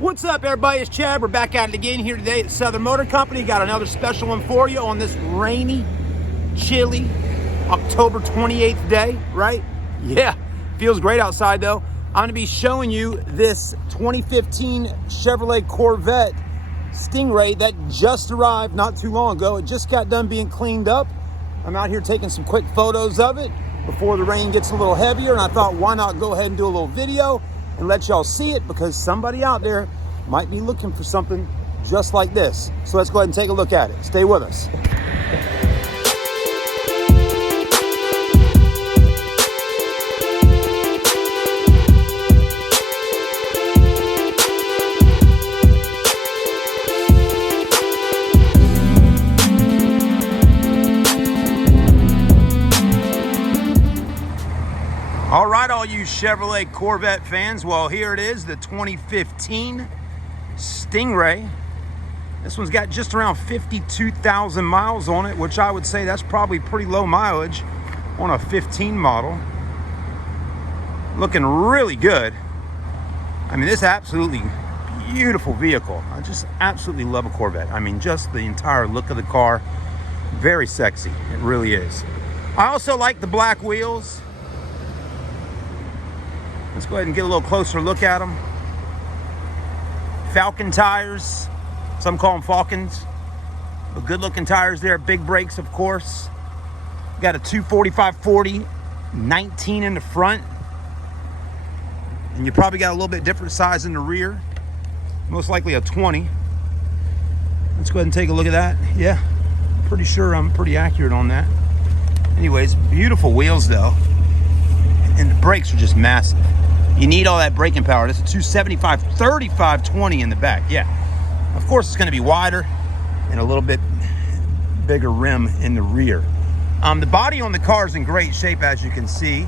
What's up, everybody? It's Chad. We're back at it again here today at Southern Motor Company. Got another special one for you on this rainy, chilly October 28th day, right? Yeah, feels great outside though. I'm going to be showing you this 2015 Chevrolet Corvette Stingray that just arrived not too long ago. It just got done being cleaned up. I'm out here taking some quick photos of it before the rain gets a little heavier, and I thought, why not go ahead and do a little video and let y'all see it, because somebody out there might be looking for something just like this. So let's go ahead and take a look at it. Stay with us. All right, all you Chevrolet Corvette fans, well, here it is, the 2015 Stingray. This one's got just around 52,000 miles on it, which I would say that's probably pretty low mileage on a 15 model. Looking really good. I mean, this is absolutely beautiful vehicle. I just absolutely love a Corvette. I mean, just the entire look of the car, very sexy. It really is. I also like the black wheels. Let's go ahead and get a little closer look at them. Falcon tires. Some call them Falcons. But good looking tires there. Big brakes, of course. Got a 245/40, 19 in the front. And you probably got a little bit different size in the rear. Most likely a 20. Let's go ahead and take a look at that. Yeah, pretty sure I'm pretty accurate on that. Anyways, beautiful wheels though. And the brakes are just massive. You need all that braking power. This is a 275 35/20 in the back. Yeah, of course it's going to be wider and a little bit bigger rim in the rear. The body on the car is in great shape, as you can see.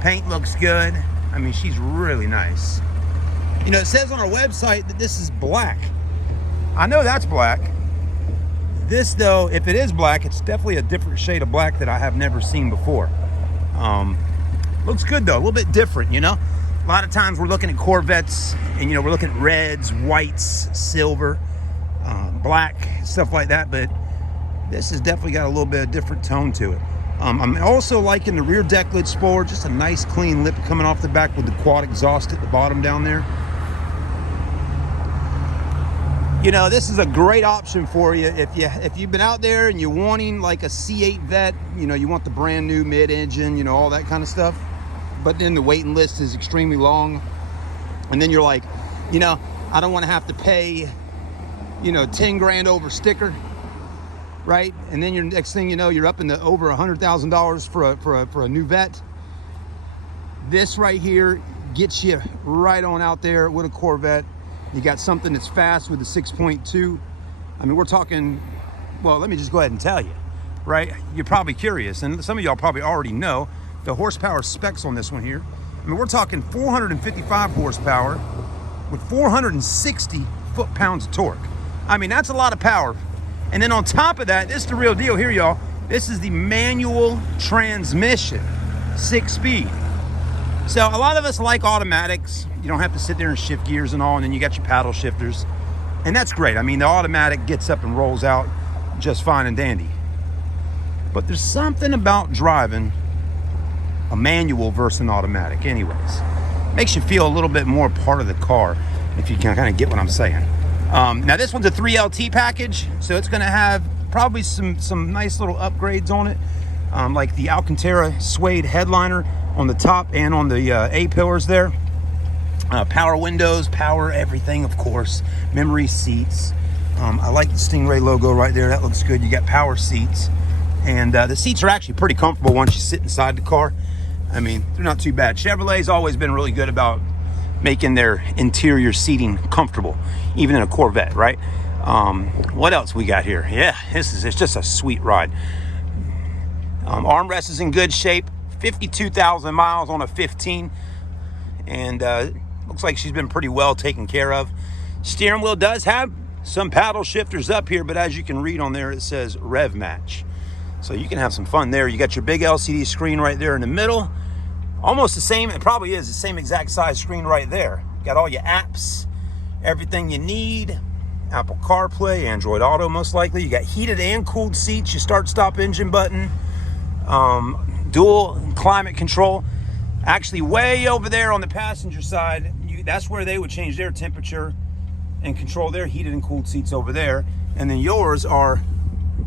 Paint looks good. I mean, she's really nice. You know, it says on our website that this is black. I know that's black. This though, if it is black, it's definitely a different shade of black that I have never seen before. Looks good though, a little bit different, you know. A lot of times we're looking at Corvettes and, you know, we're looking at reds, whites, silver, black, stuff like that, but this has definitely got a little bit of different tone to it. I'm also liking the rear deck lid spoiler, just a nice clean lip coming off the back with the quad exhaust at the bottom down there. You know, this is a great option for you if you've been out there and you're wanting like a C8 Vet, you know, you want the brand new mid-engine, you know, all that kind of stuff. But then the waiting list is extremely long. And then you're like, you know, I don't want to have to pay, you know, 10 grand over sticker, right? And then your next thing you know, you're up in the over $100,000 for a new Vet. This right here gets you right on out there with a Corvette. You got something that's fast with the 6.2. I mean, we're talking, well, let me just go ahead and tell you, right? You're probably curious, and some of y'all probably already know the horsepower specs on this one here. I mean, we're talking 455 horsepower with 460 foot-pounds of torque. I mean, that's a lot of power. And then on top of that, this is the real deal here, y'all. This is the manual transmission, 6-speed. So a lot of us like automatics. You don't have to sit there and shift gears and all, and then you got your paddle shifters. And that's great. I mean, the automatic gets up and rolls out just fine and dandy. But there's something about driving a manual versus an automatic anyways. Makes you feel a little bit more part of the car, if you can kind of get what I'm saying. Now this one's a 3LT package, so it's gonna have probably some nice little upgrades on it, like the Alcantara suede headliner on the top and on the A-pillars there. Power windows, power everything, of course. Memory seats. I like the Stingray logo right there. That looks good. You got power seats. And the seats are actually pretty comfortable once you sit inside the car. I mean, they're not too bad. Chevrolet's always been really good about making their interior seating comfortable, even in a Corvette, right? What else we got here? Yeah, it's just a sweet ride. Armrest is in good shape. 52,000 miles on a 15. And looks like she's been pretty well taken care of. Steering wheel does have some paddle shifters up here, but as you can read on there, it says rev match. So you can have some fun there. You got your big LCD screen right there in the middle. Almost the same, it probably is the same exact size screen right there. Got all your apps, everything you need. Apple CarPlay, Android Auto most likely. You got heated and cooled seats, your start-stop engine button, dual climate control. Actually, way over there on the passenger side, that's where they would change their temperature and control their heated and cooled seats over there. And then yours are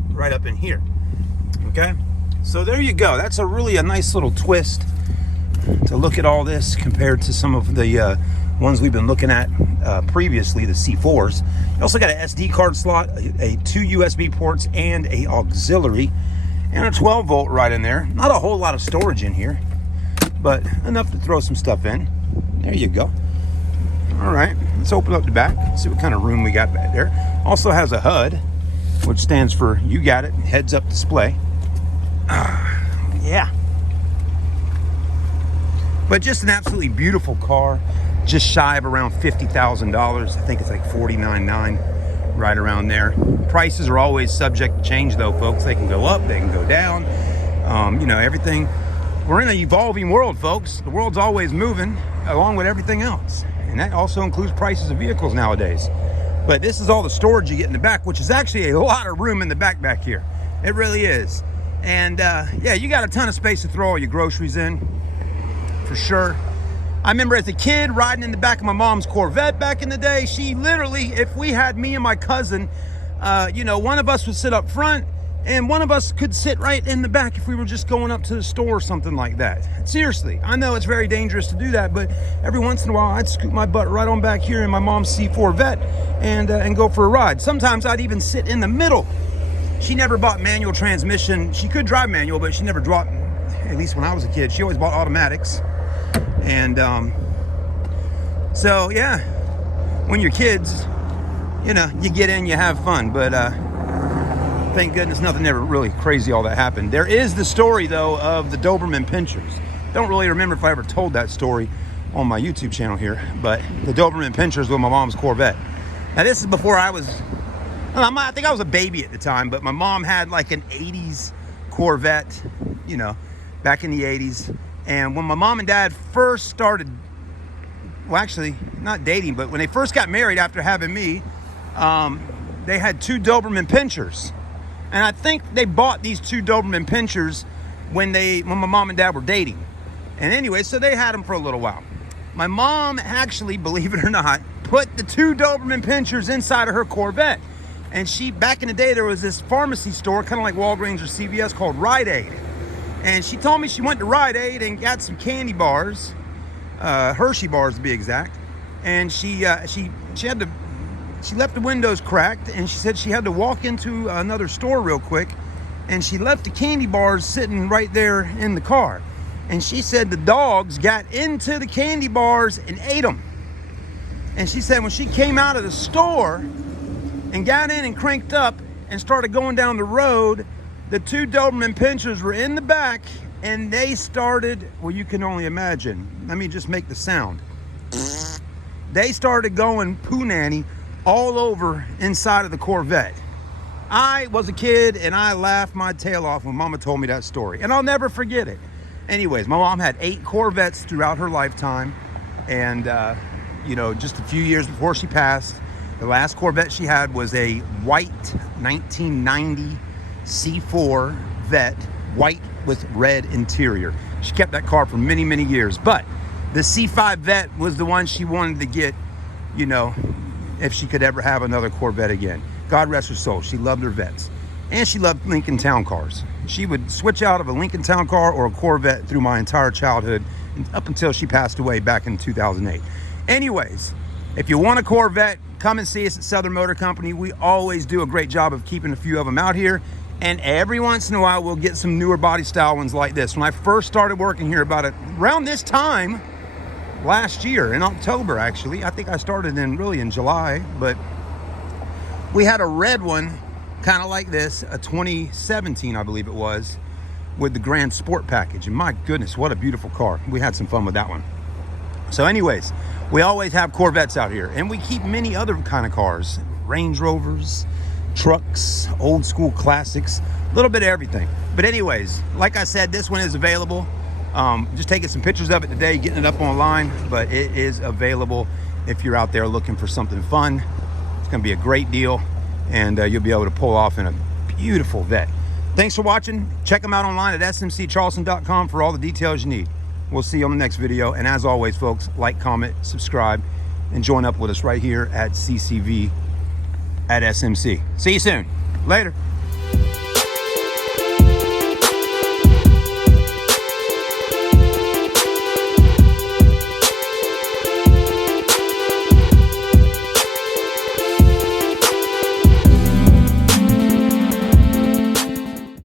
right up in here. Okay, so there you go. That's a nice little twist to look at all this compared to some of the ones we've been looking at previously, the C4s. You also got an SD card slot, two USB ports, and a auxiliary, and a 12 volt right in there. Not a whole lot of storage in here, but enough to throw some stuff in. There you go. All right, let's open up the back, see what kind of room we got back there. Also has a HUD, which stands for You Got It, heads up display. Yeah. But just an absolutely beautiful car, just shy of around $50,000. I think it's like $49,900, right around there. Prices are always subject to change though, folks. They can go up, they can go down. You know, everything. We're in an evolving world, folks. The world's always moving along with everything else. And that also includes prices of vehicles nowadays. But this is all the storage you get in the back, which is actually a lot of room in the back here. It really is. And yeah, you got a ton of space to throw all your groceries in, for sure. I remember as a kid riding in the back of my mom's Corvette back in the day. She literally, if we had me and my cousin, you know, one of us would sit up front and one of us could sit right in the back if we were just going up to the store or something like that. Seriously, I know it's very dangerous to do that, but every once in a while I'd scoot my butt right on back here in my mom's C4 Vet and go for a ride. Sometimes I'd even sit in the middle. She never bought manual transmission. She could drive manual, but she never dropped, at least when I was a kid. She always bought automatics. And so yeah, when you're kids, you know, you get in, you have fun, but thank goodness nothing ever really crazy all that happened. There is the story though of the Doberman Pinschers. Don't really remember if I ever told that story on my YouTube channel here, but the Doberman Pinschers with my mom's Corvette. Now this is before I was, I think I was a baby at the time, but my mom had like an 80s Corvette, you know, back in the 80s. And when my mom and dad first started, well, actually not dating, but when they first got married after having me, they had two Doberman Pinschers. And I think they bought these two Doberman Pinschers when my mom and dad were dating. And anyway, so they had them for a little while. My mom actually, believe it or not, put the two Doberman Pinschers inside of her Corvette. And back in the day, there was this pharmacy store, kind of like Walgreens or CVS, called Rite Aid. And she told me she went to Rite Aid and got some candy bars, Hershey bars to be exact. And she left the windows cracked, and she said she had to walk into another store real quick, and she left the candy bars sitting right there in the car. And she said the dogs got into the candy bars and ate them. And she said when she came out of the store and got in and cranked up and started going down the road, the two Doberman Pinschers were in the back, and they started, well, you can only imagine. Let me just make the sound. They started going poo nanny all over inside of the Corvette. I was a kid, and I laughed my tail off when Mama told me that story, and I'll never forget it. Anyways, my mom had 8 Corvettes throughout her lifetime, and you know, just a few years before she passed, the last Corvette she had was a white 1990 C4 Vet, white with red interior. She kept that car for many, many years, but the C5 Vet was the one she wanted to get, you know, if she could ever have another Corvette again. God rest her soul. She loved her Vets, and she loved Lincoln Town cars. She would switch out of a Lincoln Town car or a Corvette through my entire childhood, up until she passed away back in 2008. Anyways, if you want a Corvette, come and see us at Southern Motor Company. We always do a great job of keeping a few of them out here. And every once in a while, we'll get some newer body style ones like this. When I first started working here around this time last year, in October, actually, I think I started in July, but we had a red one, kind of like this, a 2017, I believe it was, with the Grand Sport package. And my goodness, what a beautiful car. We had some fun with that one. So anyways, we always have Corvettes out here, and we keep many other kind of cars, Range Rovers, trucks, old school classics, a little bit of everything. But anyways, like I said, this one is available. Just taking some pictures of it today, getting it up online, but it is available. if you're out there looking for something fun. It's gonna be a great deal, and you'll be able to pull off in a beautiful Vette. Thanks for watching. Check them out online at smccharleston.com for all the details you need. We'll see you on the next video. And as always, folks, like, comment, subscribe, and join up with us right here at CCV at SMC. See you soon. Later.